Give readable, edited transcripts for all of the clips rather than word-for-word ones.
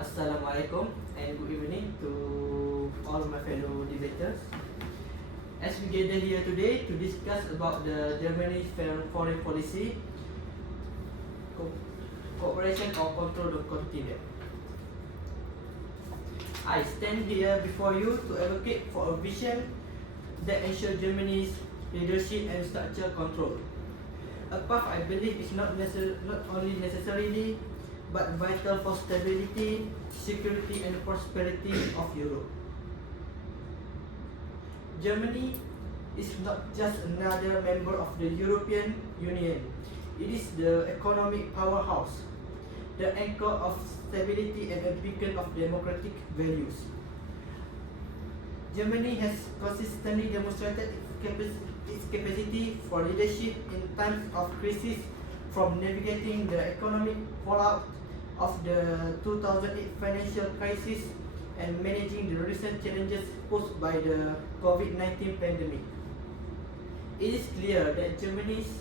Assalamualaikum and good evening to all my fellow debaters. As we gather here today to discuss about the Germany's foreign policy, cooperation or control the continent. I stand here before you to advocate for a vision that ensures Germany's leadership and structural control. A path I believe is not only necessarily but vital for stability, security and prosperity of Europe. Germany is not just another member of the European Union. It is the economic powerhouse, the anchor of stability and a beacon of democratic values. Germany has consistently demonstrated its capacity for leadership in times of crisis, from navigating the economic fallout of the 2008 financial crisis and managing the recent challenges posed by the COVID-19 pandemic. It is clear that Germany's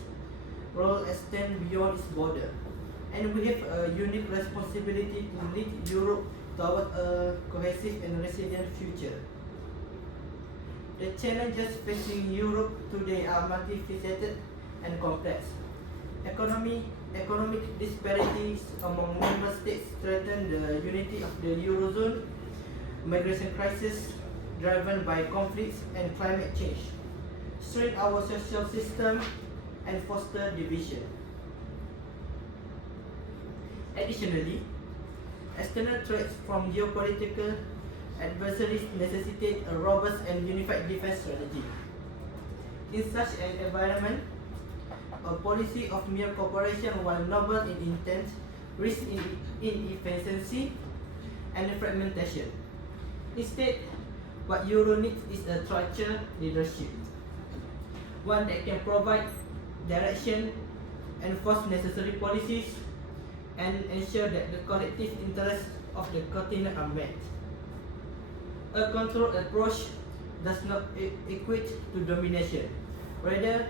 role extends beyond its border, and we have a unique responsibility to lead Europe toward a cohesive and resilient future. The challenges facing Europe today are multifaceted and complex. Economic disparities among member states threaten the unity of the Eurozone. Migration crisis driven by conflicts and climate change strain our social system and foster division. Additionally, external threats from geopolitical adversaries necessitate a robust and unified defense strategy. In such an environment, a policy of mere cooperation, while noble in intent, risks inefficiency and fragmentation. Instead, what Euro needs is a structured leadership, one that can provide direction, enforce necessary policies, and ensure that the collective interests of the continent are met. A controlled approach does not equate to domination. Rather,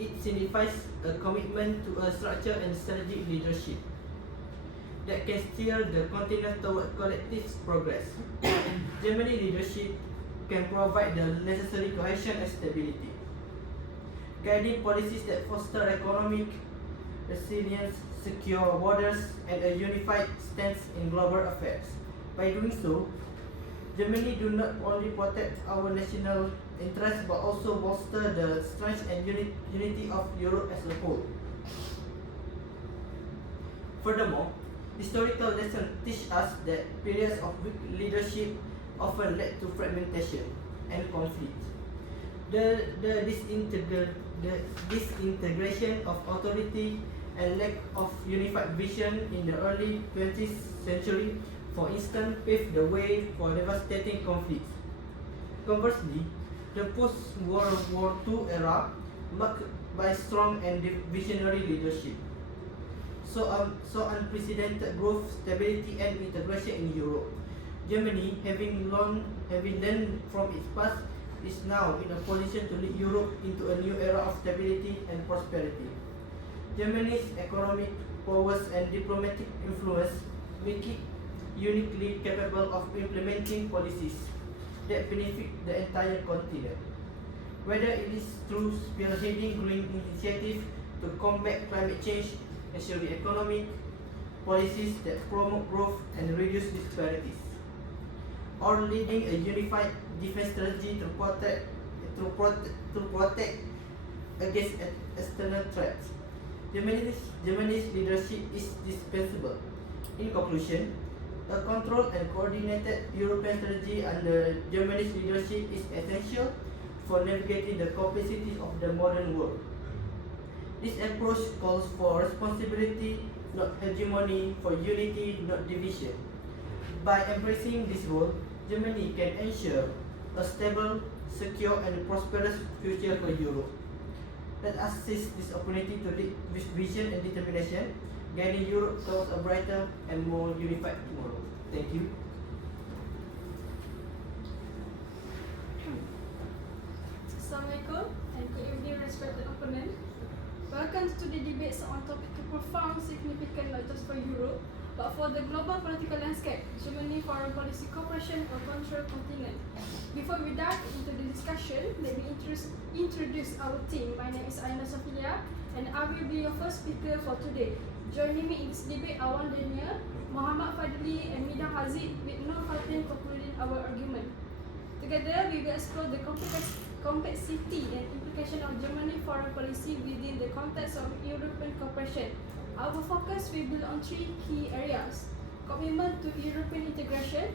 it signifies a commitment to a structured and strategic leadership that can steer the continent toward collective progress. Germany leadership can provide the necessary cohesion and stability, guiding policies that foster economic resilience, secure borders, and a unified stance in global affairs. By doing so, Germany do not only protect our national interests but also bolster the strength and unity of Europe as a whole. Furthermore, historical lessons teach us that periods of weak leadership often led to fragmentation and conflict. The disintegration of authority and lack of unified vision in the early 20th century, for instance, paved the way for devastating conflicts. Conversely, the post-World War II era, marked by strong and visionary leadership, saw unprecedented growth, stability, and integration in Europe. Germany, having learned from its past, is now in a position to lead Europe into a new era of stability and prosperity. Germany's economic powers and diplomatic influence make it uniquely capable of implementing policies that benefit the entire continent. Whether it is through spearheading green initiatives to combat climate change, ensure economic policies that promote growth and reduce disparities, or leading a unified defense strategy to protect against external threats, Germany's leadership is dispensable. In conclusion, a controlled and coordinated European strategy under Germany's leadership is essential for navigating the complexities of the modern world. This approach calls for responsibility, not hegemony, for unity, not division. By embracing this role, Germany can ensure a stable, secure, and prosperous future for Europe. Let us seize this opportunity to lead with vision and determination, guiding Europe towards a brighter and more unified tomorrow. Thank you. Assalamualaikum and good evening, respected opponent. Welcome to the debates on topic of profound significance not just for Europe but for the global political landscape, Germany foreign policy cooperation or control continent. Before we dive into the discussion, let me introduce our team. My name is Aina Sofelia, and I will be your first speaker for today. Joining me in this debate are Wan Daniel, Fadhli, and Miqdam Haziq, with Nurfatin concluding our argument. Together, we will explore the complexity and implication of Germany foreign policy within the context of European cooperation. Our focus will be on three key areas: commitment to European integration.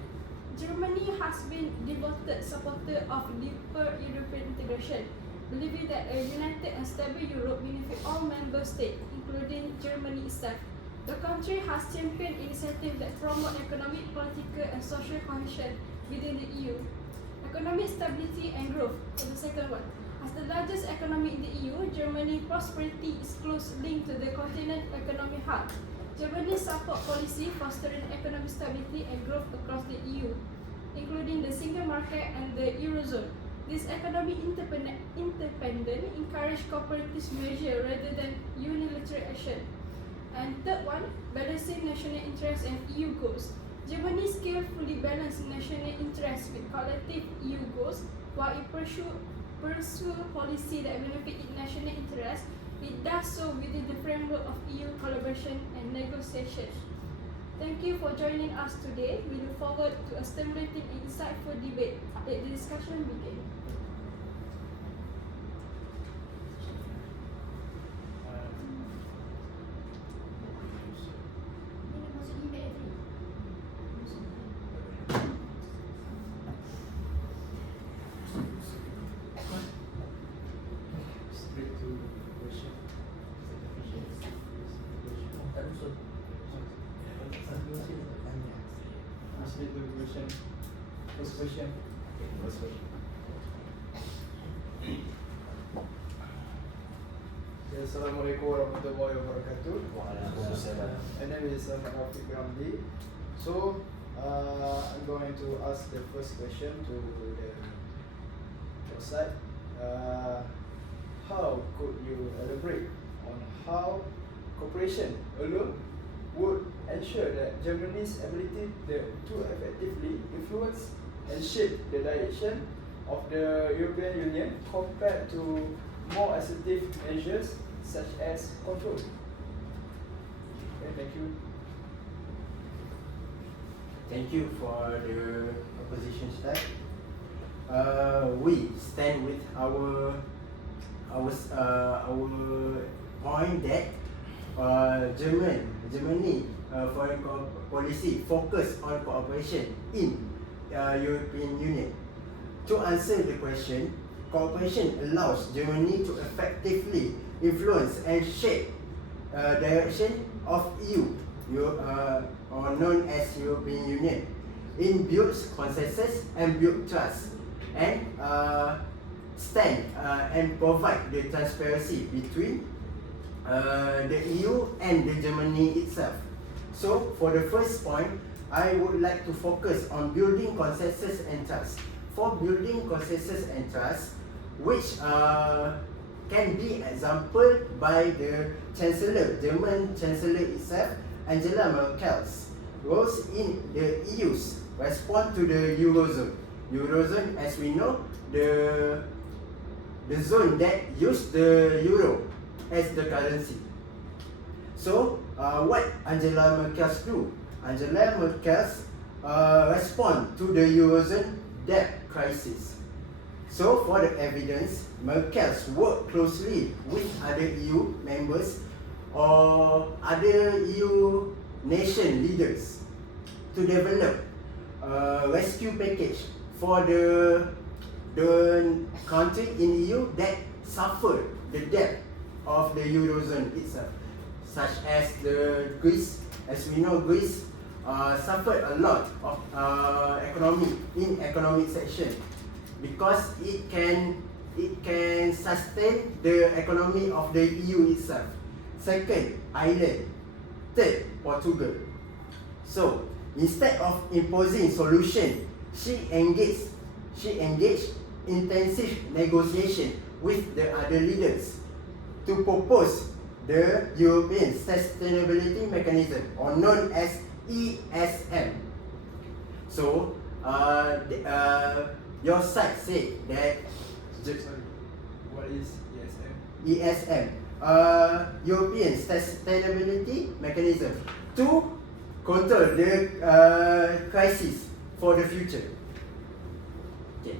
Germany has been devoted supporter of deeper European integration, believing that a united and stable Europe benefits all member states, including Germany itself. The country has championed initiatives that promote economic, political, and social cohesion within the EU. Economic stability and growth for the second one. As the largest economy in the EU, Germany's prosperity is closely linked to the continent's economic hub. Germany's support policy fostering economic stability and growth across the EU, including the single market and the Eurozone. This economic independence encourages cooperative measures rather than unilateral action. And third one, balancing national interests and EU goals. Germany skillfully balances national interests with collective EU goals, while it pursue policy that benefit its national interests. It does so within the framework of EU collaboration and negotiation. Thank you for joining us today. We look forward to a stimulating and insightful debate. Let the discussion begin. First question. Assalamualaikum warahmatullahi wabarakatuh. My name is Ahmad Rafiq. So, I'm going to ask the first question to the side. How could you elaborate on how cooperation alone would ensure that Germany's ability to effectively influence and shape the direction of the European Union compared to more assertive measures such as control? Okay, thank you. Thank you for the opposition side. We stand with our point that Germany foreign policy focus on cooperation in European Union. To answer the question, cooperation allows Germany to effectively influence and shape direction of EU, or known as European Union. It builds consensus and builds trust, and stand and provide the transparency between the EU and the Germany itself. So for the first point, I would like to focus on building consensus and trust. For building consensus and trust, which can be exampled by the German Chancellor itself, Angela Merkel's roles in the EU's response to the Eurozone. Eurozone, as we know, the zone that used the euro as the currency. So, what Angela Merkel do? Angela Merkel respond to the Eurozone debt crisis. So, for the evidence, Merkel work closely with other EU members or other EU nation leaders to develop a rescue package for the country in EU that suffered the debt of the Eurozone itself, such as the Greece. As we know, Greece suffered a lot of economic section because it can sustain the economy of the EU itself. Second, Ireland. Third, Portugal. So instead of imposing solution, she engaged intensive negotiation with the other leaders to propose the European Sustainability Mechanism, or known as ESM. So, your side said that Sorry, what is ESM? ESM, European Sustainability Mechanism, to control the crisis for the future. Okay.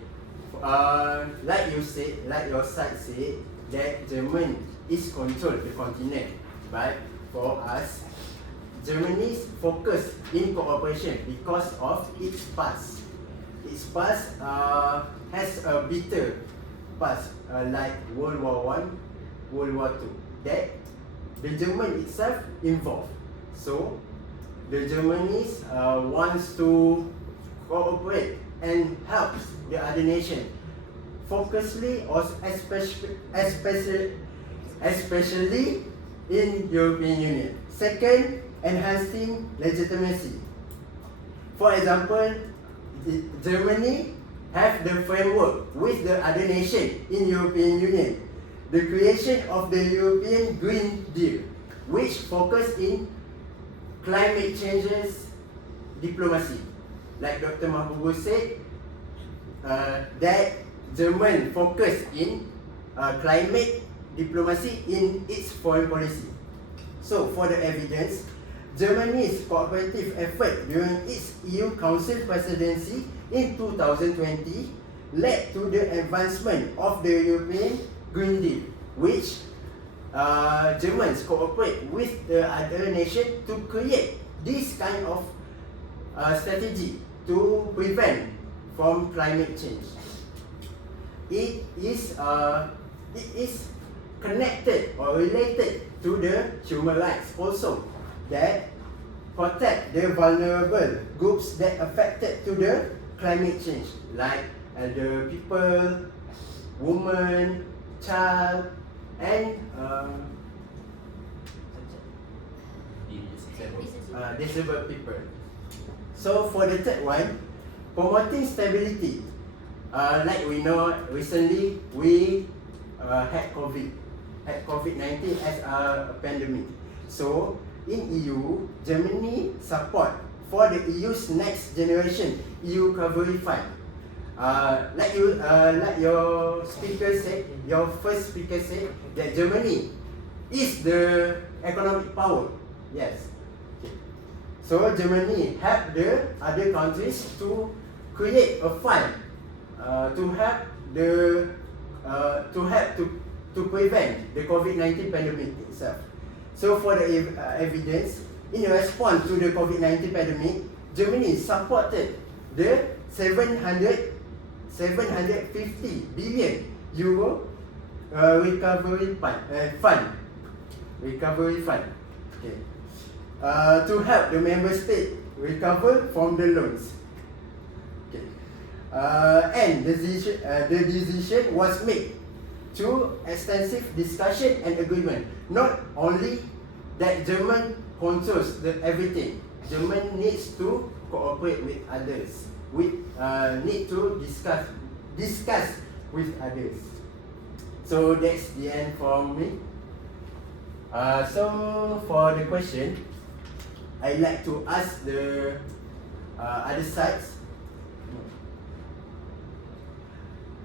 Like you said, like your side said, that Germany is control the continent, but for us, Germany's focus in cooperation because of its past. Its past has a bitter past, like World War I, World War II, that the German itself involved. So the Germany's wants to cooperate and helps the other nation, focusedly or especially in European Union. Second, enhancing legitimacy. For example, Germany have the framework with the other nation in European Union, the creation of the European Green Deal, which focus in climate changes diplomacy. Like Dr. Mahbubur said, that German focus in climate diplomacy in its foreign policy. So, for the evidence, Germany's cooperative effort during its EU Council presidency in 2020 led to the advancement of the European Green Deal, which Germans cooperate with the other nation to create this kind of strategy to prevent from climate change. It is connected or related to the human rights also, that protect the vulnerable groups that affected to the climate change, like elder people, women, child, and disabled people. So for the third one, promoting stability. Like we know, recently we had COVID-19 as a pandemic. So in EU, Germany support for the EU's next generation EU recovery fund. Like your speaker said, your first speaker said that Germany is the economic power. Yes. Okay. So Germany help the other countries to create a fund to help to prevent the COVID-19 pandemic itself. So for the evidence, in response to the COVID-19 pandemic, Germany supported the 750 billion euro recovery fund. Okay. To help the member state recover from the loans. Okay. And the decision was made through extensive discussion and agreement. Not only that German controls everything, German needs to cooperate with others. We need to discuss with others. So that's the end from me. So for the question, I like to ask the other sides.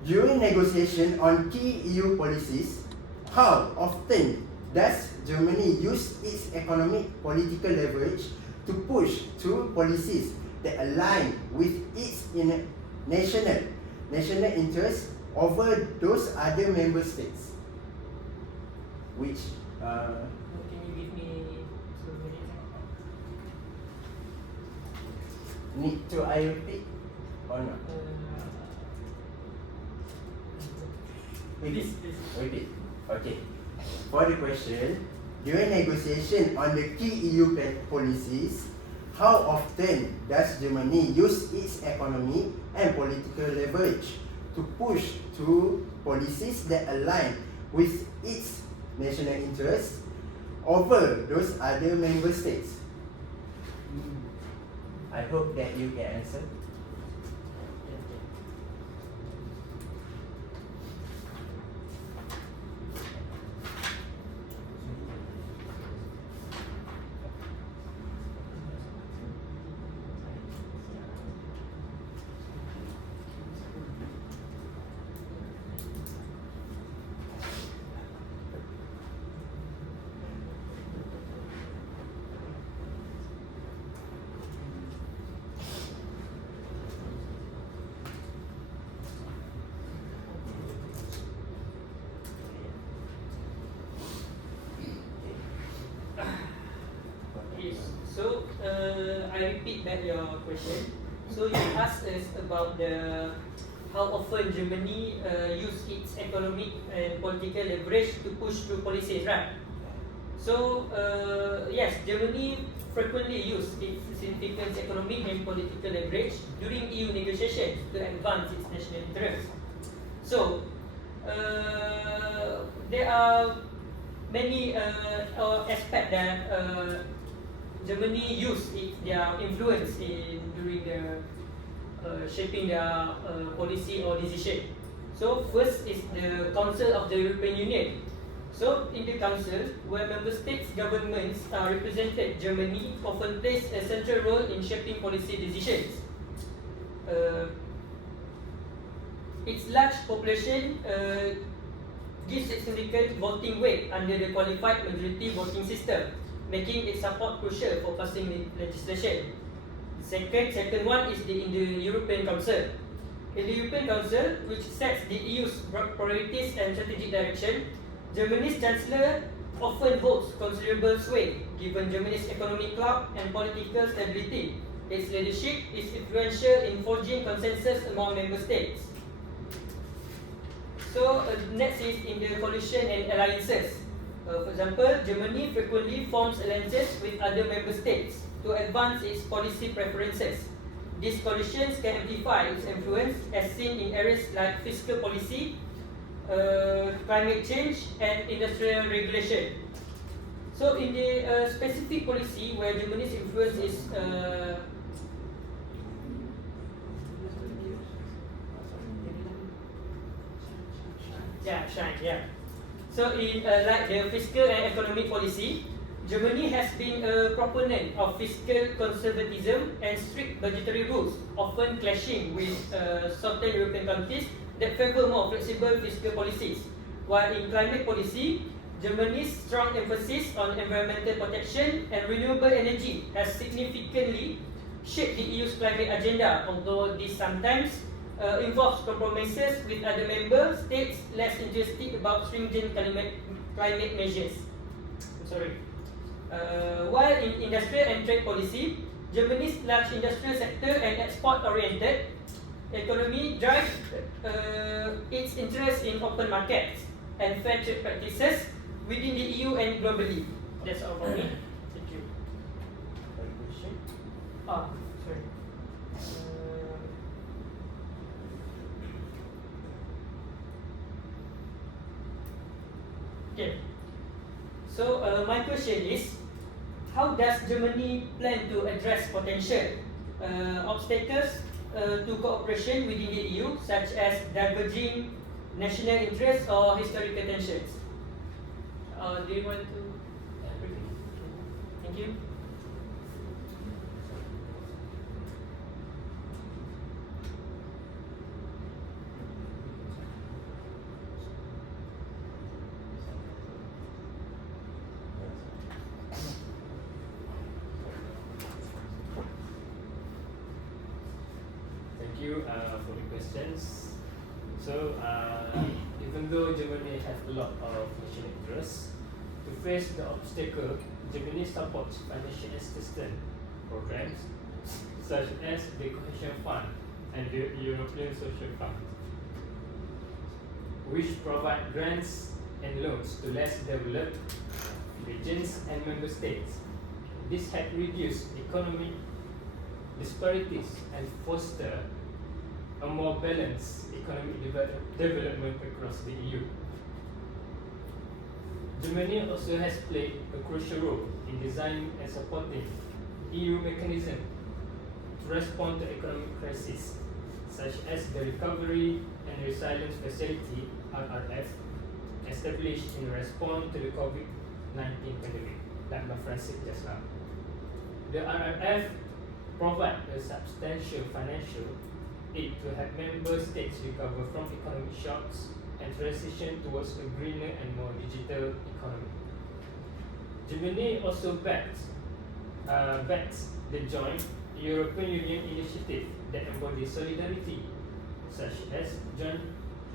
During negotiation on key EU policies, how often does Germany use its economic political leverage to push through policies that align with its national interests over those other member states? Which Can you give me 2 minutes? need to I repeat or not? Please. Repeat. Okay. For the question, during negotiation on the key EU policies, how often does Germany use its economic and political leverage to push through policies that align with its national interests over those other member states? I hope that you can answer. repeat back your question. So you asked us about how often Germany use its economic and political leverage to push through policies, right? So yes, Germany frequently use its significant economic and political leverage during EU negotiations to advance its national interests. So there are many aspects that Germany use their influence during shaping their policy or decision. So first is the Council of the European Union. So in the council, where member states' governments are represented, Germany often plays a central role in shaping policy decisions. Its large population gives it significant voting weight under the qualified majority voting system, making its support crucial for passing legislation. Second one is in the European Council. In the European Council, which sets the EU's priorities and strategic direction, Germany's Chancellor often holds considerable sway, given Germany's economic clout and political stability. Its leadership is influential in forging consensus among member states. So next is in the coalition and alliances. For example, Germany frequently forms alliances with other member states to advance its policy preferences. These coalitions can amplify its influence, as seen in areas like fiscal policy, climate change, and industrial regulation. So in the specific policy where Germany's influence is So in like the fiscal and economic policy, Germany has been a proponent of fiscal conservatism and strict budgetary rules, often clashing with certain European countries that favour more flexible fiscal policies. While in climate policy, Germany's strong emphasis on environmental protection and renewable energy has significantly shaped the EU's climate agenda, although this sometimes involves compromises with other member states less interested about stringent climate measures. While in industrial and trade policy, Germany's large industrial sector and export-oriented economy drives its interest in open markets and fair trade practices within the EU and globally. That's all for me. Thank you. Okay. So my question is, how does Germany plan to address potential obstacles to cooperation within the EU, such as diverging national interests or historical tensions? Do you want to? Thank you. Thank you for the questions. So, even though Germany has a lot of national interests, to face the obstacle, Germany supports financial assistance programs such as the Cohesion Fund and the European Social Fund, which provide grants and loans to less developed regions and member states. This had reduced economic disparities and foster a more balanced economic development across the EU. Germany also has played a crucial role in designing and supporting EU mechanisms to respond to economic crises, such as the Recovery and Resilience Facility (RRF), established in response to the COVID-19 pandemic, like my friend said just now. The RRF provides a substantial financial aid to help member states recover from economic shocks and transition towards a greener and more digital economy. Germany also backs the joint European Union initiative that embodies solidarity, such as joint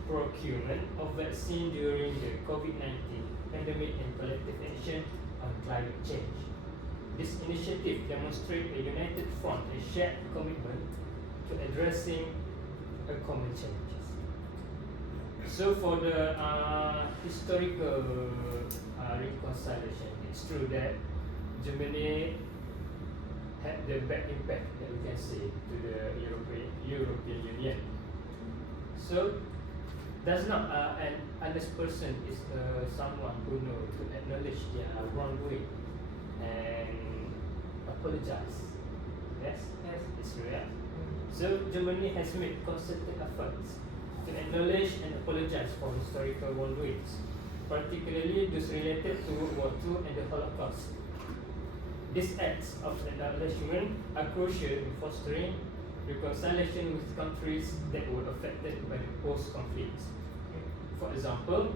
procurement of vaccine during the COVID-19 pandemic and collective action on climate change. This initiative demonstrates a united front and shared commitment to addressing a common challenges. So for the historical reconciliation, it's true that Germany had the bad impact that we can see to the European Union. So does not an honest person is someone who knows to acknowledge their wrongdoing and apologize. Yes, Yes. it's real. So Germany has made concerted efforts to acknowledge and apologize for historical wrongdoings, particularly those related to World War II and the Holocaust. These acts of acknowledgement are crucial in fostering reconciliation with countries that were affected by the post-conflict. For example,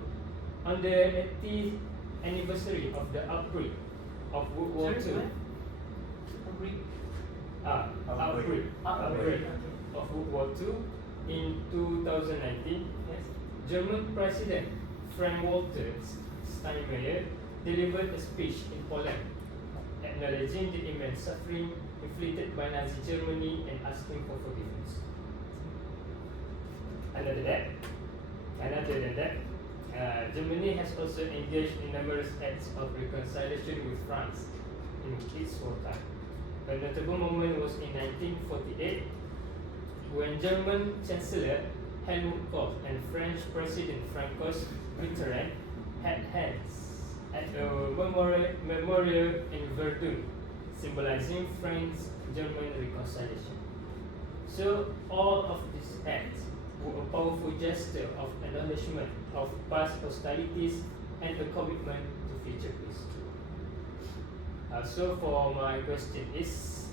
on the 80th anniversary of the outbreak of World War II, outbreak of World War II in 2019, Yes. German President Frank-Walter Steinmeier delivered a speech in Poland, acknowledging the immense suffering inflicted by Nazi Germany and asking for forgiveness. Other than that, Germany has also engaged in numerous acts of reconciliation with France in its wartime. A notable moment was in 1948 when German Chancellor Helmut Kohl and French President Francois Mitterrand had hands at a memorial in Verdun, symbolizing France-German reconciliation. So all of these acts were a powerful gesture of acknowledgement of past hostilities and a commitment to future peace. So for my question is,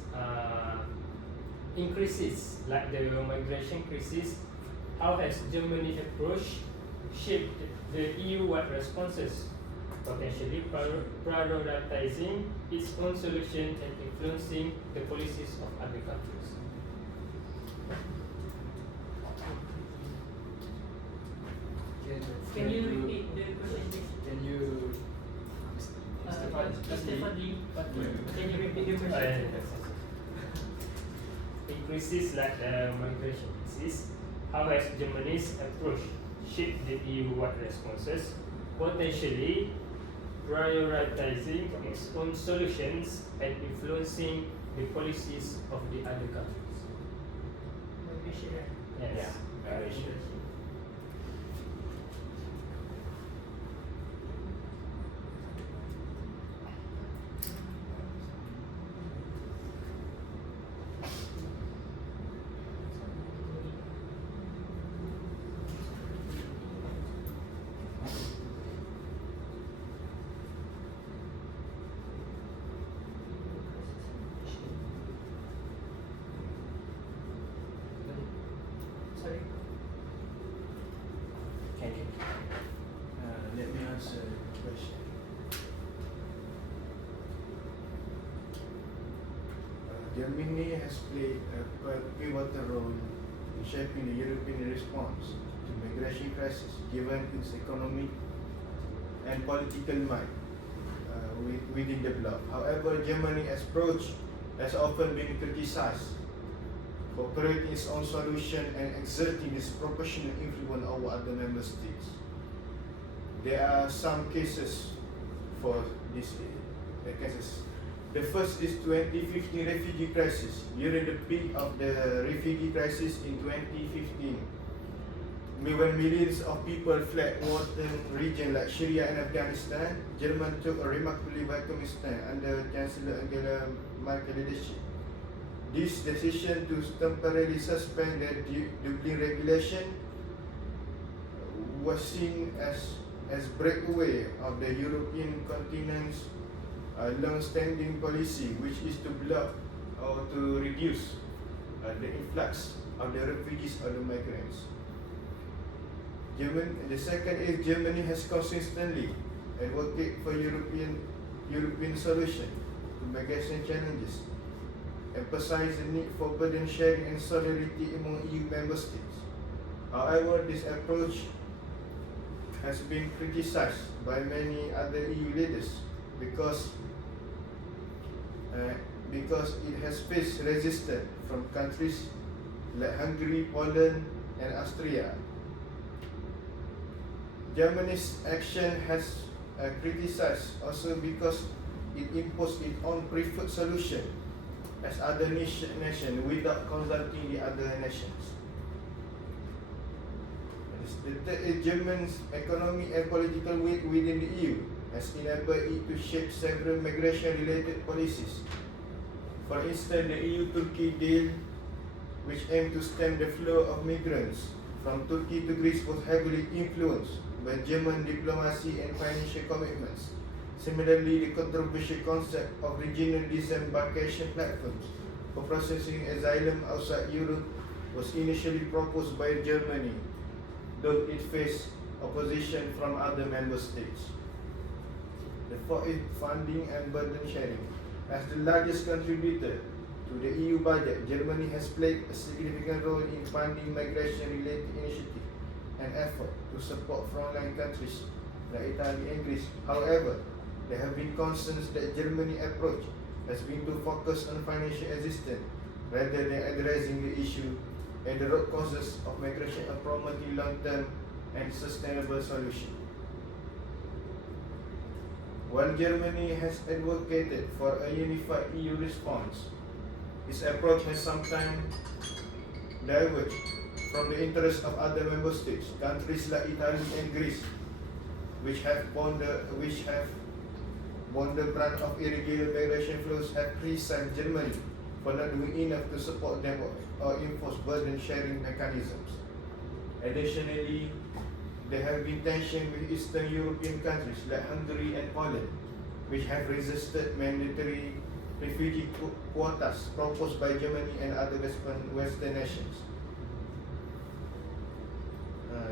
in crises like the migration crisis, how has Germany approached, shaped the EU-wide responses, potentially prioritizing its own solution and influencing the policies of other countries? Can you repeat the question, please? Can you, Mr. Mr. Fadhli, can you repeat the Yes. question? In crises like the migration crisis, how has Germany's approach shaped the EU-wide responses, potentially prioritizing its own solutions and influencing the policies of the other countries? Migration, right? Yes. Sorry. Thank you. let me answer the question. Germany has played a pivotal role in shaping the European response to migration crisis, given its economic and political might within the bloc. However, Germany's approach has often been criticized for operating its own solution and exerting disproportionate influence over other member states. There are some cases for these cases. The first is 2015 refugee crisis. During the peak of the refugee crisis in 2015, when millions of people fled war-torn regions like Syria and Afghanistan, Germany took a remarkably vital stand under Chancellor Angela Merkel leadership. This decision to temporarily suspend the Dublin regulation was seen as breakaway of the European continent's long-standing policy, which is to block or to reduce the influx of the refugees or the migrants. The second is Germany has consistently advocated for European solution to migration challenges, emphasize the need for burden sharing and solidarity among EU member states. However, this approach has been criticized by many other EU leaders because because it has faced resistance from countries like Hungary, Poland, and Austria. Germany's action has criticized also because it imposed its own preferred solution as other nations without consulting the other nations. The third is Germany's economic and political weight within the EU has enabled it to shape several migration-related policies. For instance, the EU-Turkey deal, which aimed to stem the flow of migrants from Turkey to Greece, was heavily influenced by German diplomacy and financial commitments. Similarly, the controversial concept of regional disembarkation platforms for processing asylum outside Europe was initially proposed by Germany, though it faced opposition from other member states. The fourth is funding and burden sharing. As the largest contributor to the EU budget, Germany has played a significant role in funding migration-related initiatives and effort to support frontline countries like Italy and Greece. However, there have been concerns that Germany's approach has been to focus on financial assistance rather than addressing the issue and the root causes of migration and promoting long-term and sustainable solutions. While Germany has advocated for a unified EU response, its approach has sometimes diverged from the interests of other member states. Countries like Italy and Greece, which have borne the brunt of irregular migration flows, have criticized Germany for not doing enough to support them or enforce burden sharing mechanisms. Additionally, there have been tensions with Eastern European countries like Hungary and Poland, which have resisted mandatory refugee quotas proposed by Germany and other Western nations.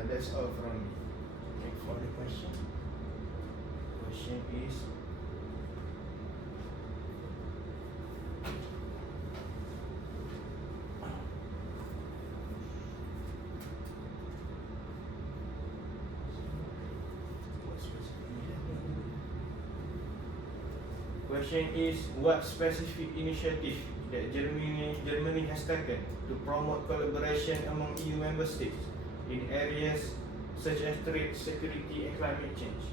That's all from me. For the question. Question is, what specific initiative that Germany has taken to promote collaboration among EU member states in areas such as trade, security, and climate change?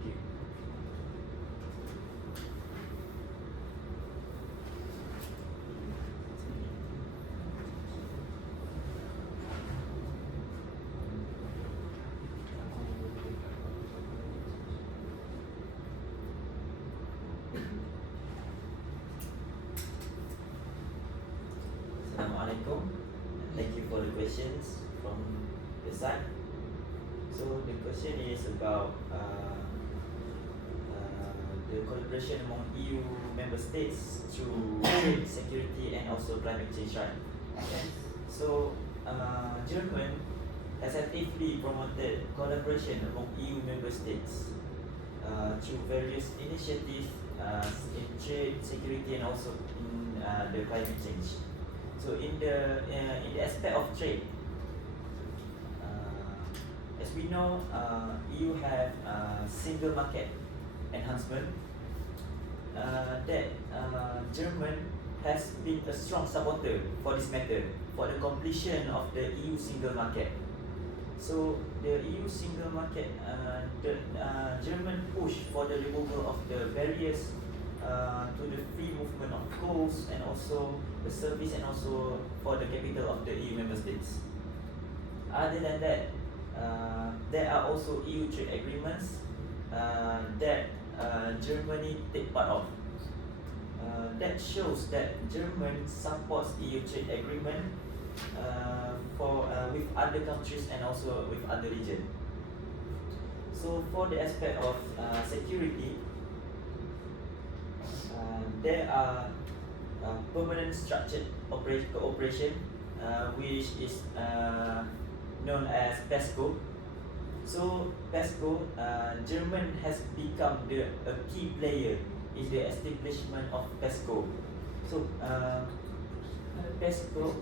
Okay. Assalamualaikum. Thank you for the questions from the side. So the question is about the collaboration among EU member states through trade, security, and also climate change, right? Okay. So Germany has actively promoted collaboration among EU member states through various initiatives in trade, security, and also in the climate change. So in the aspect of trade, as we know, EU have single market enhancement that Germany has been a strong supporter for this matter, for the completion of the EU single market. So the EU single market, the German push for the removal of the barriers to the free movement of goods and also the service and also for the capital of the EU member states. Other than that, there are also EU trade agreements that Germany take part of. That shows that Germany supports EU trade agreement with other countries and also with other regions. So for the aspect of security, there are permanent structured cooperation, which is known as PESCO. So PESCO, Germany has become a key player in the establishment of PESCO. So PESCO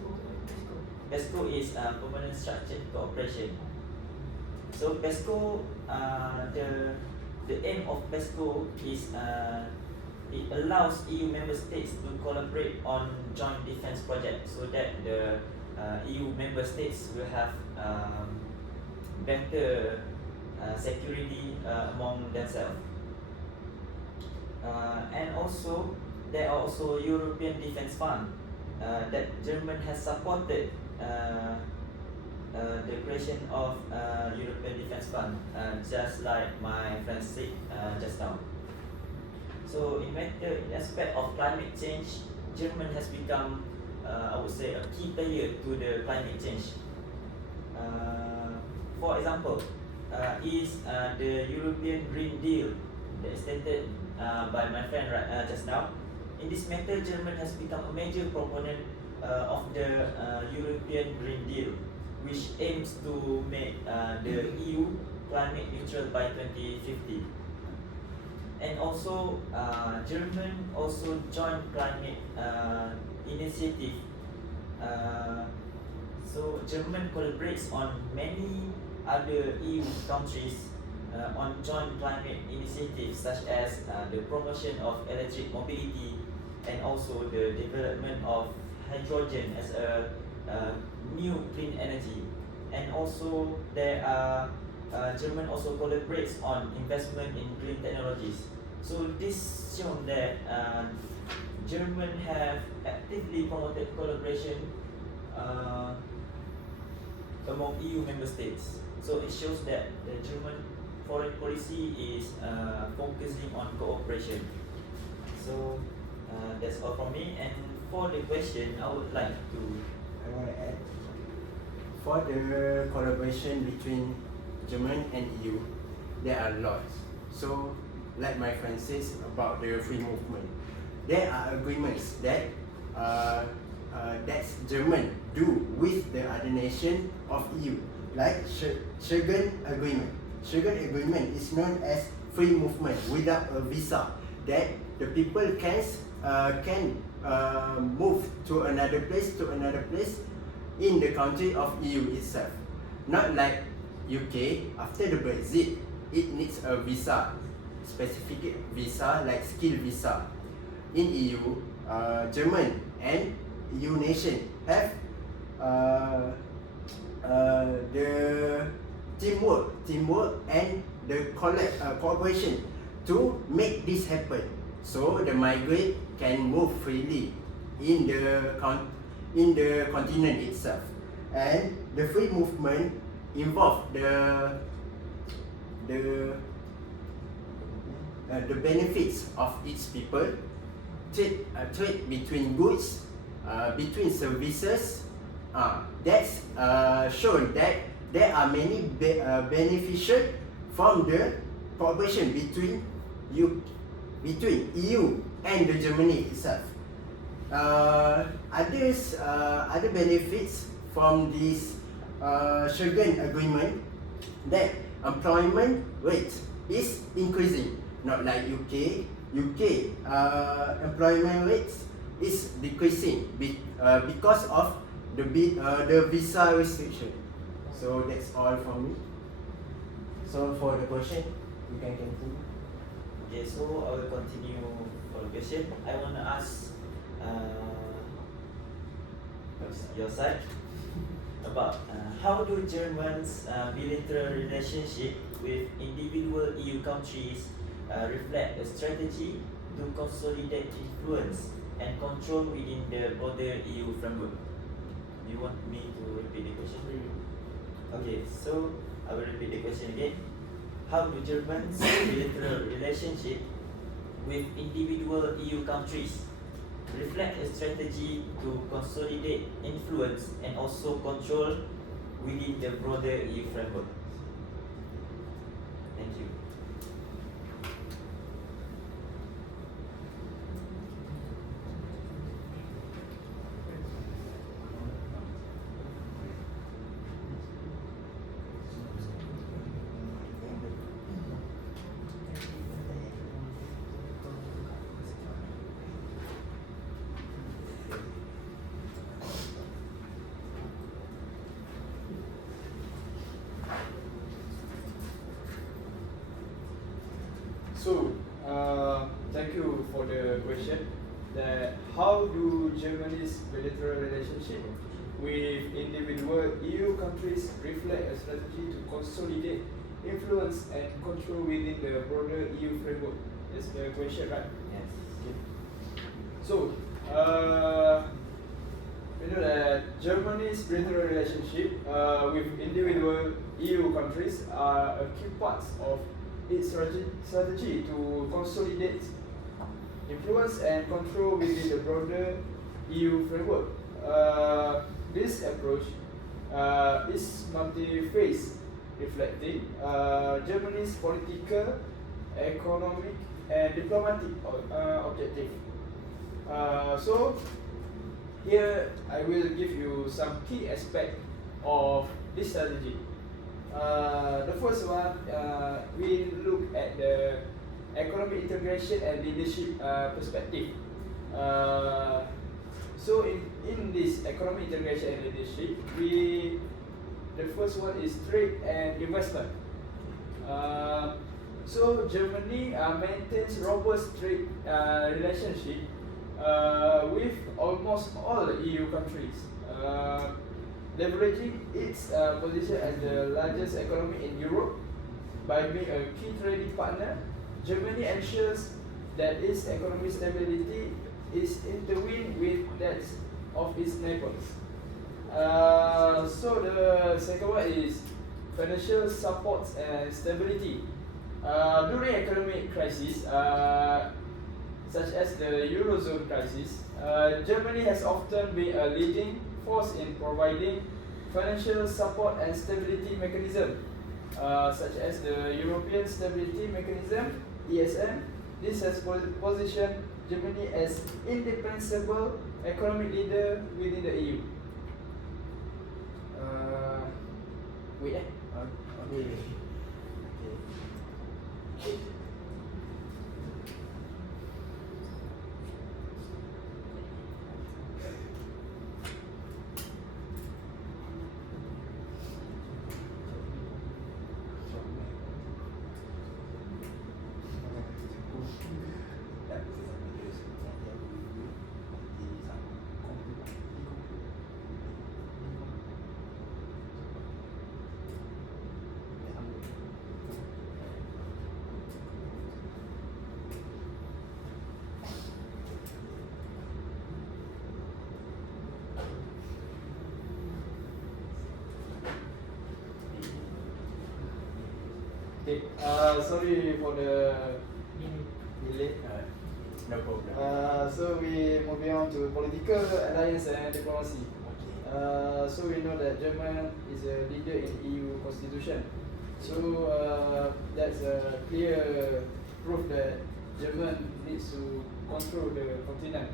is permanent structured cooperation. So PESCO, the aim of PESCO is it allows EU member states to collaborate on joint defense projects so that the EU member states will have better security among themselves. And also, there are also European Defence Fund that Germany has supported the creation of European Defence Fund, just like my friend said just now. So in aspect of climate change, Germany has become, I would say, a key player to the climate change. For example, is the European Green Deal that is stated by my friend just now. In this matter, Germany has become a major proponent of the European Green Deal, which aims to make the EU climate neutral by 2050. And also, Germany also joined climate initiative. So Germany collaborates on many other EU countries on joint climate initiatives such as the promotion of electric mobility and also the development of hydrogen as a new clean energy. And also there are Germany also collaborates on investment in green technologies. So this shows that Germany have actively promoted collaboration among EU member states. So it shows that the German foreign policy is focusing on cooperation. So that's all from me. And for the question, I would like to want to add, for the collaboration between Germany and EU, there are lots. So, like my friend says about the free movement, there are agreements that that's Germany do with the other nation of EU, like Schengen Agreement. Schengen Agreement is known as free movement without a visa, that the people can move to another place in the country of EU itself. Not like UK, after the Brexit, it needs a visa, specific visa like skill visa. In EU, Germany and EU nation have the teamwork and the cooperation to make this happen, so the migrant can move freely in the continent itself. And the free movement involve the benefits of each people, trade between goods, between services. That's shown that there are many beneficial from the cooperation between EU and the Germany itself. Other benefits from this Schengen Agreement, that employment rate is increasing, not like UK. Employment rate is decreasing because of the visa restriction. So that's all from me. So for the question, you can continue. Okay, so I will continue for the question. I want to ask your side about how do Germany's bilateral relationship with individual EU countries reflect a strategy to consolidate influence and control within the broader EU framework? Do you want me to repeat the question? Okay, so I will repeat the question again. How do Germany's bilateral relationship with individual EU countries reflect a strategy to consolidate influence and also control within the broader EU framework? Thank you. So, thank you for the question. That how do Germany's bilateral relationship with individual EU countries reflect a strategy to consolidate influence and control within the broader EU framework? That's the question, right? Yes. Okay. So, we know that Germany's bilateral relationship with individual EU countries are a key part of its strategy to consolidate influence and control within the broader EU framework. This approach is multi-phase, reflecting Germany's political, economic, and diplomatic objective. So, here I will give you some key aspects of this strategy. The first one, we look at the economic integration and leadership perspective. So in this economic integration and leadership, the first one is trade and investment. So Germany maintains robust trade relationship with almost all the EU countries. Leveraging its position as the largest economy in Europe by being a key trading partner, Germany ensures that its economic stability is intertwined with that of its neighbors. So the second one is financial support and stability. During economic crisis, such as the Eurozone crisis, Germany has often been a leading force in providing financial support and stability mechanism, such as the European Stability Mechanism (ESM). This has positioned Germany as indispensable economic leader within the EU. Wait, Okay. Okay, sorry for the delay. No problem. So we moving on to political alliance and diplomacy. So we know that Germany is a leader in EU constitution. So that's a clear proof that Germany needs to control the continent.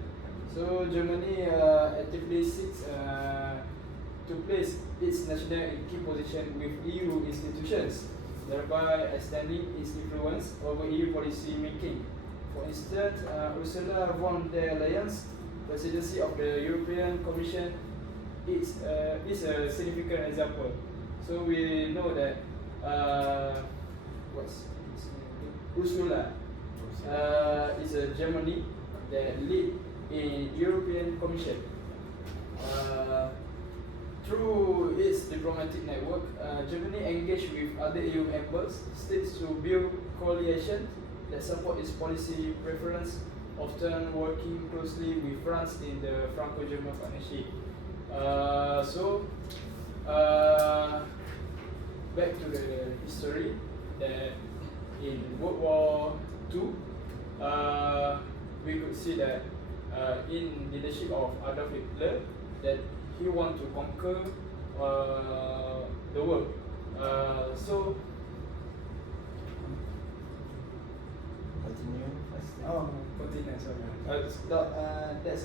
So Germany actively seeks to place its national in key position with EU institutions, thereby extending its influence over EU policy making. For instance, Ursula von der Leyen's presidency of the European Commission is a significant example. So we know that Ursula is a Germany that lead in European Commission. Through its diplomatic network, Germany engaged with other EU member states to build coalitions that support its policy preference, often working closely with France in the Franco-German partnership. Back to the history, that in World War II, we could see that in leadership of Adolf Hitler, that he want to conquer the world. Continue. Continent. Sorry. That's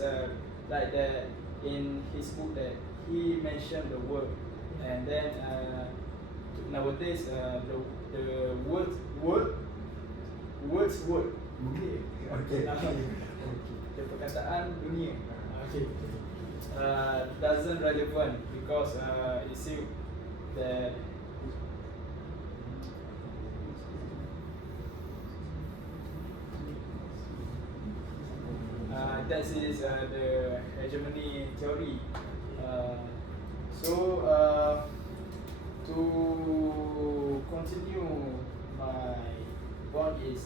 like that in his book that he mentioned the word, and then nowadays the word. Okay. The perkataan dunia. Okay. Doesn't relevant because it seems that That is the hegemony theory. To continue my point is,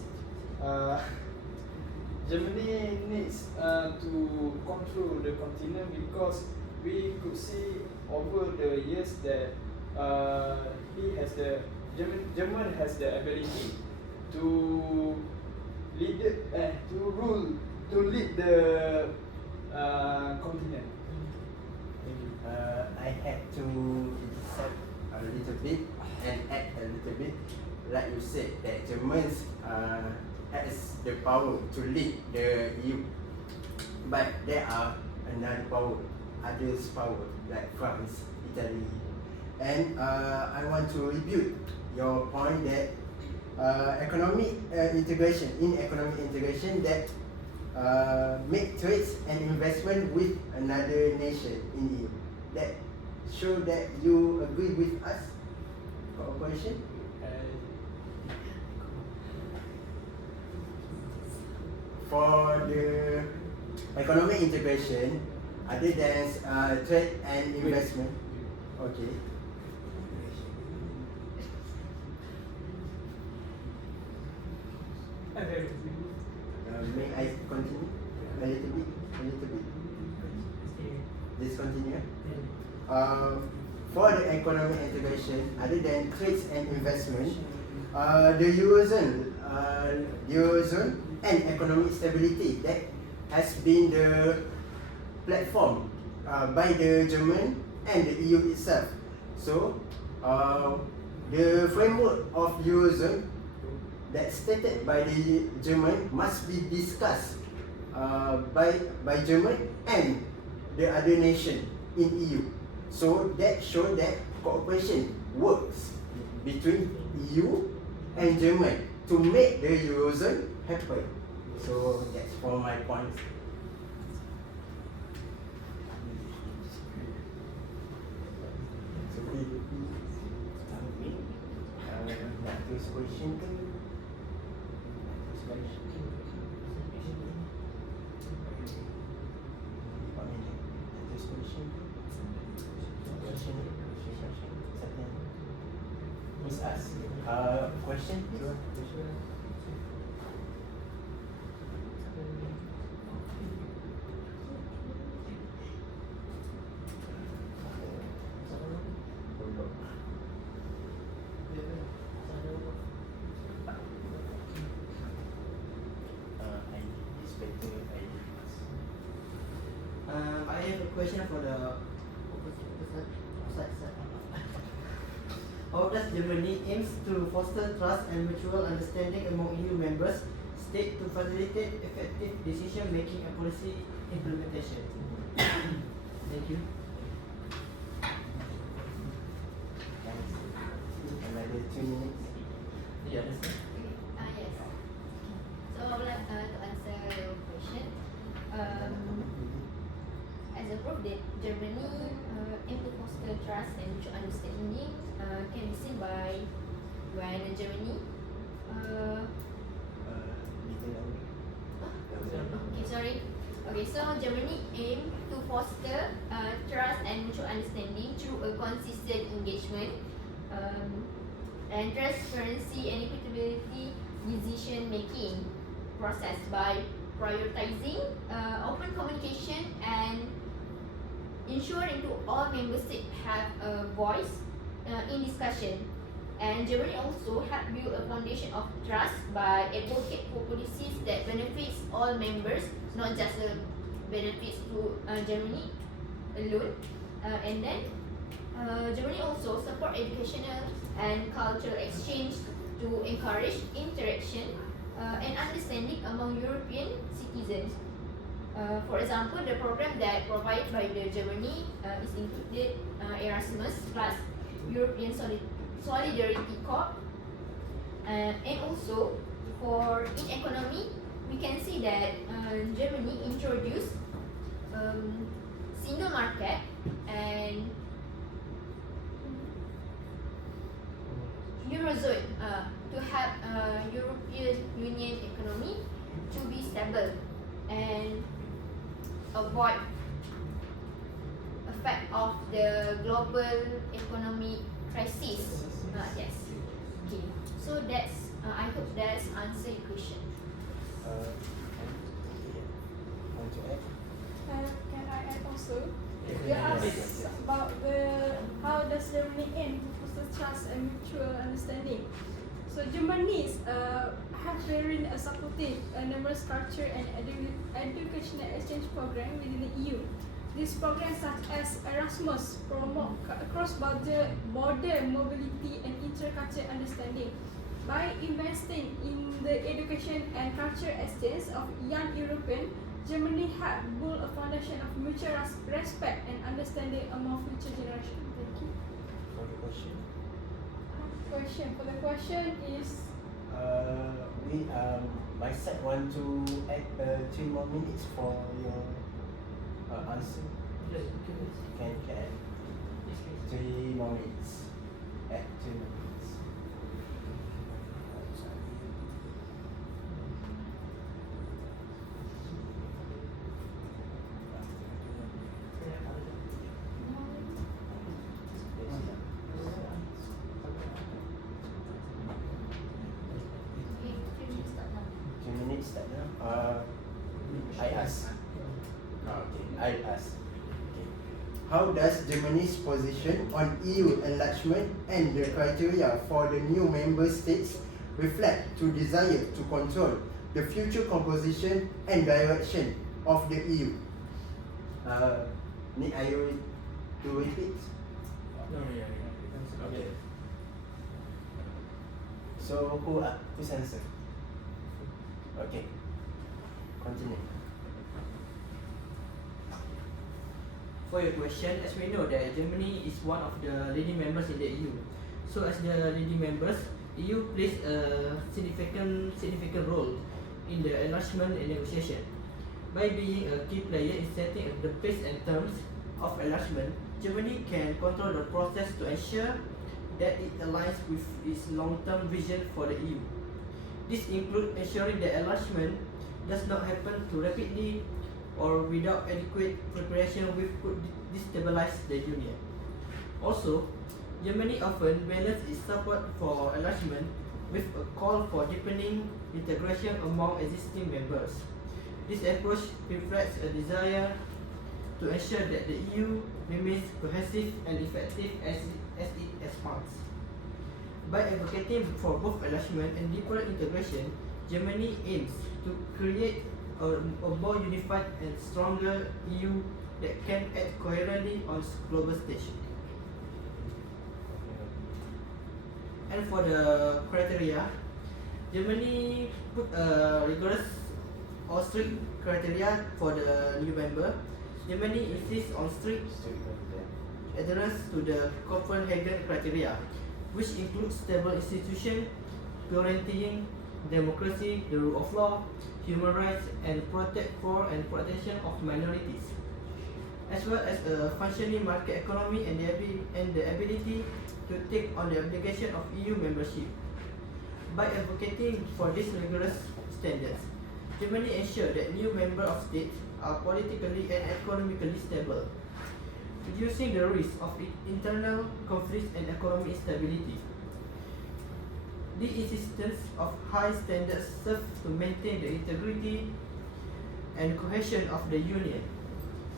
Germany needs to control the continent because we could see over the years that German has the ability to lead to lead the continent. Thank you. I had to decide a little bit and add a little bit. Like you said, that Germans has the power to lead the EU, but there are another power, others power like France, Italy, and I want to rebuke your point that economic integration that make trades and investment with another nation in EU. That show that you agree with us, cooperation. For the economic integration, other than trade and investment, okay. May I continue a little bit? Just continue. For the economic integration, other than trades and investment, the Eurozone and economic stability that has been the platform by the German and the EU itself. So, the framework of Eurozone that stated by the German must be discussed by German and the other nation in EU. So that shows that cooperation works between EU and German to make the Eurozone happen. So that's for my point. So we next question. Please ask. Question? I have a question for the how does Germany aims to foster trust and mutual understanding among EU members state to facilitate effective decision making and policy implementation? Thank you. Another 2 minutes. Yeah, that's it. Yes. So I would like to answer your question. As a proof that Germany aim to foster trust and mutual understanding can be seen by when Germany so Germany aim to foster trust and mutual understanding through a consistent engagement and transparency and equitability decision making process by prioritizing open communication and ensuring to all member states have a voice in discussion. And Germany also help build a foundation of trust by advocate for policies that benefits all members, not just benefits to Germany alone. And then Germany also support educational and cultural exchange to encourage interaction and understanding among European citizens. For example, the program that provided by the Germany is included Erasmus plus European Solidarity Corps, and also for in economy, we can see that Germany introduced single market and Eurozone to help European Union economy to be stable. And the global economic crisis. Yes. Okay. So that's I hope that's answer your question. Want to add? Can I add also? You asked about how does Germany aim to foster trust and mutual understanding. So Germany have very supportive numerous culture and educational exchange program within the EU. These programs such as Erasmus promote cross-border mobility and intercultural understanding. By investing in the education and culture exchange of young Europeans, Germany had built a foundation of mutual respect and understanding among future generations. Thank you. For the question? For the question is, we my side want to add 3 more minutes for your answer. Can add 3 more minutes. Add 3 more minutes. How does Germany's position on EU enlargement and the criteria for the new member states reflect to desire to control the future composition and direction of the EU? Need I to repeat? No, yeah. Okay. So who's answer? Okay. Continue. For your question, as we know that Germany is one of the leading members in the EU. So as the leading members, EU plays a significant role in the enlargement and negotiation. By being a key player in setting the pace and terms of enlargement, Germany can control the process to ensure that it aligns with its long-term vision for the EU. This includes ensuring that enlargement does not happen too rapidly or without adequate preparation which could destabilize the Union. Also, Germany often balances its support for enlargement with a call for deepening integration among existing members. This approach reflects a desire to ensure that the EU remains cohesive and effective as it expands. By advocating for both enlargement and deeper integration, Germany aims to create a more unified and stronger EU that can act coherently on global stage. And for the criteria, Germany put a rigorous or strict criteria for the new member. Germany insists on strict adherence to the Copenhagen criteria, which includes stable institutions, guaranteeing democracy, the rule of law, human rights, and protection of minorities, as well as a functioning market economy and the ability to take on the obligation of EU membership. By advocating for these rigorous standards, Germany ensures that new member of states are politically and economically stable, reducing the risk of internal conflicts and economic instability. The insistence of high standards serves to maintain the integrity and cohesion of the Union,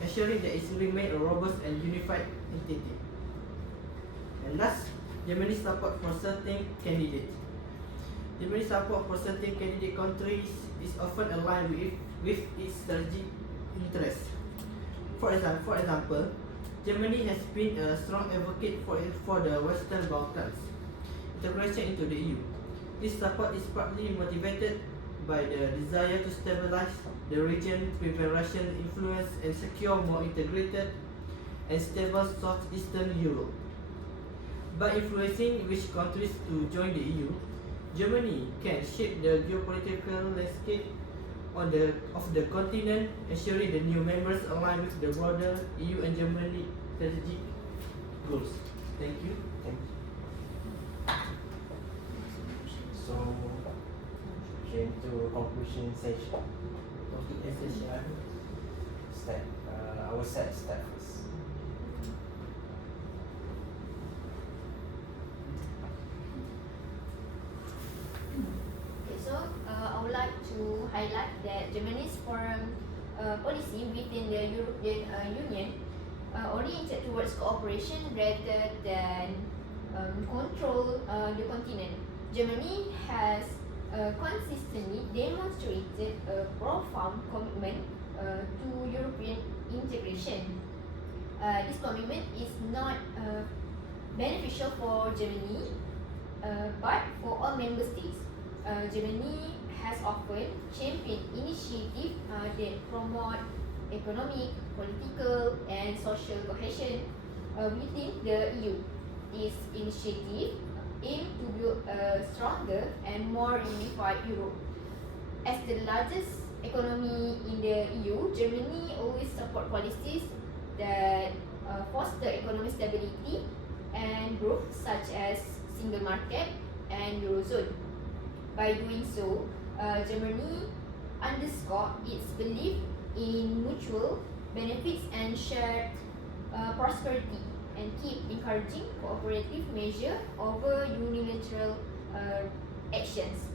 ensuring that it remains a robust and unified entity. And last, Germany's support for certain candidates. Germany's support for certain candidate countries is often aligned with its strategic interests. For example, Germany has been a strong advocate for the Western Balkans integration into the EU. This support is partly motivated by the desire to stabilize the region, prevent Russian influence, and secure more integrated and stable southeastern Europe. By influencing which countries to join the EU, Germany can shape the geopolitical landscape of the continent, ensuring the new members align with the broader EU and Germany strategic goals. Thank you. So, came to conclusion session. Start. Our side start first. policy within the European Union oriented towards cooperation rather than control the continent. Germany has consistently demonstrated a profound commitment to European integration. This commitment is not beneficial for Germany, but for all member states. Germany has often championed initiatives that promote economic, political, and social cohesion within the EU. This initiative aims to build a stronger and more unified Europe. As the largest economy in the EU, Germany always support policies that foster economic stability and growth, such as single market and Eurozone. By doing so, Germany underscore its belief in mutual benefits and shared prosperity, and keep encouraging cooperative measures over unilateral actions.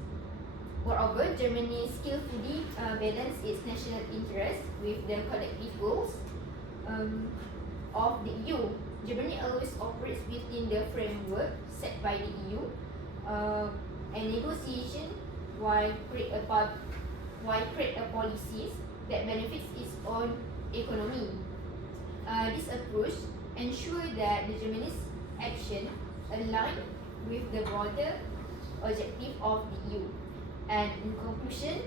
Moreover, Germany skillfully balance its national interests with the collective goals of the EU. Germany always operates within the framework set by the EU, and negotiation while create a policies that benefits its own economy. This approach ensures that the Germany's action align with the broader objective of the EU. And in conclusion,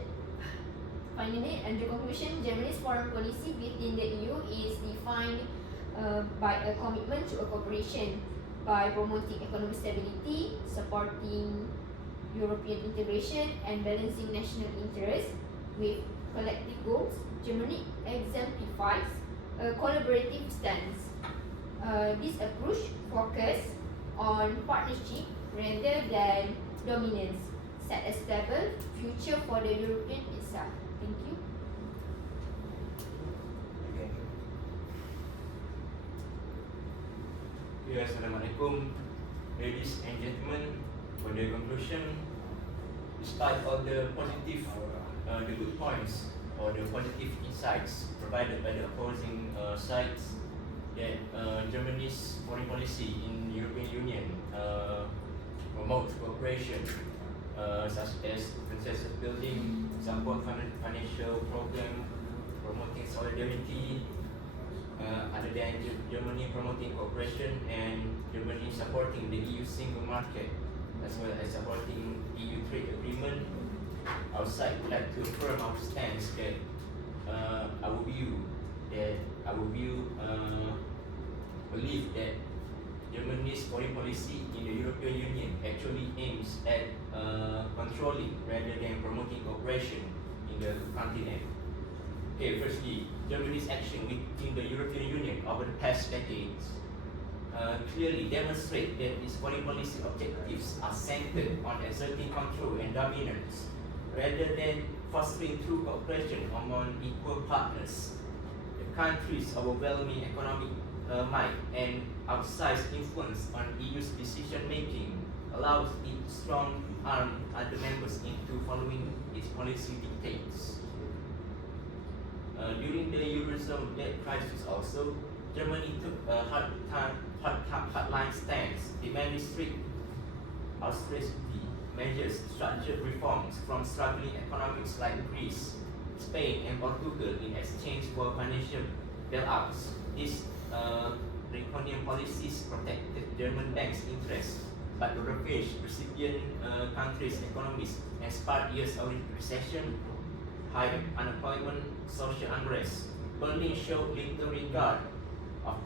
Germany's foreign policy within the EU is defined by a commitment to a cooperation by promoting economic stability, supporting European integration, and balancing national interests with collective goals. Germany exemplifies a collaborative stance. This approach focuses on partnership rather than dominance, set a stable future for the European itself. Thank you. Assalamualaikum, ladies and gentlemen. For the conclusion, despite all the positive, the good points or the positive insights provided by the opposing sides, that Germany's foreign policy in European Union promotes cooperation, such as consensus building, support financial program, promoting solidarity. Other than Germany promoting cooperation and Germany supporting the EU single market, as well as supporting EU trade agreement, our side would like to affirm our stance that our view believe that Germany's foreign policy in the European Union actually aims at controlling rather than promoting cooperation in the continent. Okay, firstly, Germany's action within the European Union over the past decades clearly demonstrate that its foreign policy objectives are centered on exerting control and dominance rather than fostering true cooperation among equal partners. The country's overwhelming economic might and outsized influence on EU's decision making allows it to strong arm other members into following its policy dictates. During the Eurozone debt crisis also, Germany took a hardline stance, demanding strict austerity measures, structured reforms from struggling economies like Greece, Spain, and Portugal in exchange for financial bailouts. These draconian policies protected German banks' interests, but ravaged recipient countries' economies and sparked years of recession, high unemployment, social unrest. Berlin showed little regard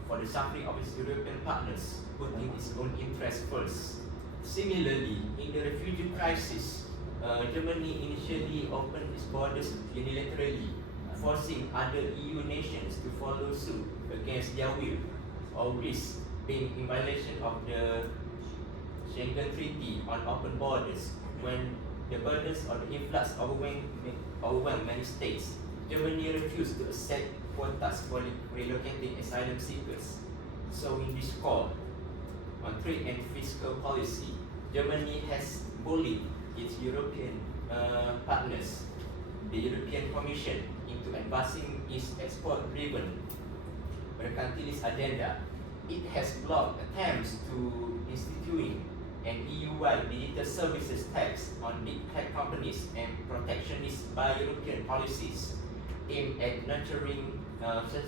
for the suffering of its European partners, putting its own interests first. Similarly, in the refugee crisis, Germany initially opened its borders unilaterally, forcing other EU nations to follow suit against their will, or risk being in violation of the Schengen Treaty on open borders. When the burdens of the influx overwhelmed many states, Germany refused to accept quotas for relocating asylum seekers. So in this call on trade and fiscal policy, Germany has bullied its European partners the European Commission into advancing its export-driven mercantilist agenda. It has blocked attempts to instituting an EU-wide digital services tax on big tech companies and protectionist bi-European policies aimed at nurturing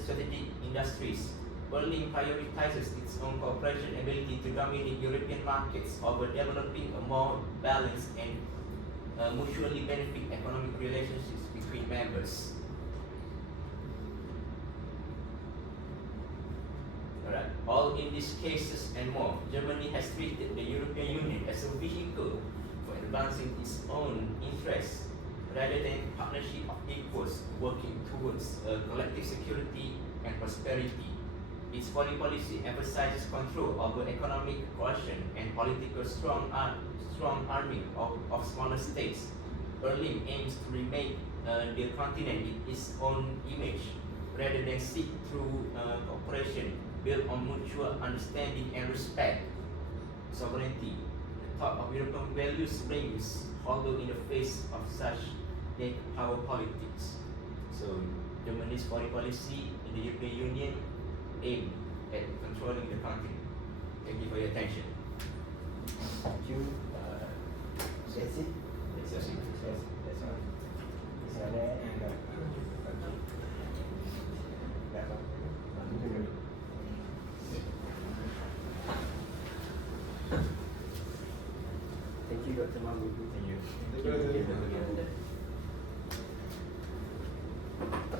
strategic industries. Berlin prioritizes its own cooperation ability to dominate European markets over developing a more balanced and mutually benefit economic relationships between members. Alright, all in these cases and more, Germany has treated the European Union as a vehicle for advancing its own interests rather than partnership of equals working towards collective security and prosperity. Its foreign policy emphasizes control over economic coercion and political strong arming of smaller states. Berlin aims to remake the continent in its own image rather than seek through cooperation built on mutual understanding and respect. Sovereignty, the thought of European values rings hollow in the face of such power politics. So Germany's foreign policy in the European Union aim at controlling the continent. Thank you for your attention. Thank you. That's it. That's it. That's all. Is there any? Thank you, Dr. Mahmud. Thank you. Thank you. Thank you.